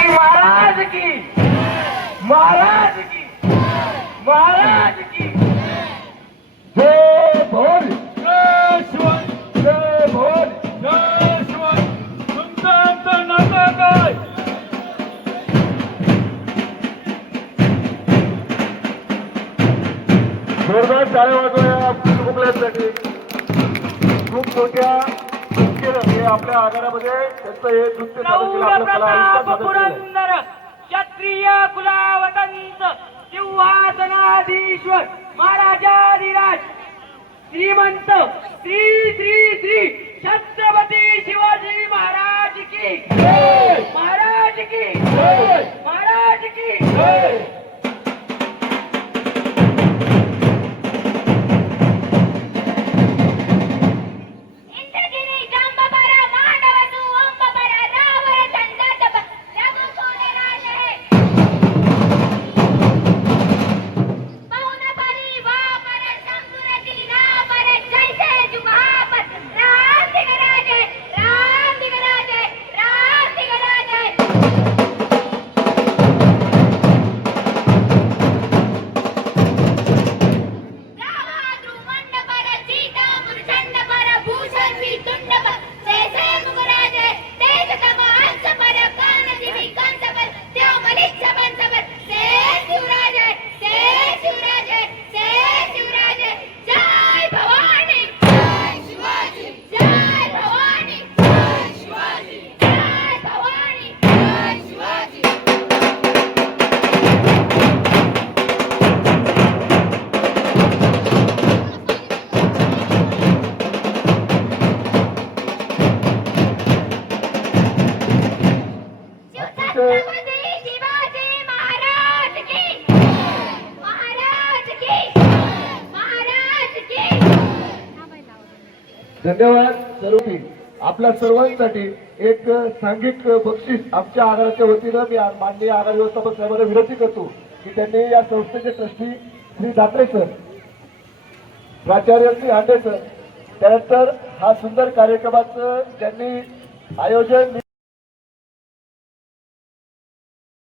शिवाजी महाराज की, महाराज की, महाराज की जय भवानी, जय शिवाजी, जय भवानी. जय शिवाजी. तुमचं नातं काय? जोरदार टाळ्या वाजवूया कुटुंबासाठी. खूप मोठ्या संख्येनं हे आपल्या आगारामध्ये त्यांचं हे नृत्य सादर केलं, आपलं कला आविष्कार सादर केलं. पुरंदर क्षत्रिय कुलावतंस सिंहासनाधीश्वर महाराजाधिराज श्रीमंत श्री श्री श्री छत्रपती शिवाजी महाराज की, महाराज की, महाराज की. धन्यवाद. सर्व आपल्या सर्वांसाठी एक सांघिक बक्षीस आमच्या आगाराच्या वतीनं मी माननीय आगार व्यवस्थापक साहेबांना विनंती करतो की त्यांनी या संस्थेचे ट्रस्टी श्री दात्रे सर, प्राचार्य श्री हांडे सर, त्यानंतर हा सुंदर कार्यक्रमाचं ज्यांनी आयोजन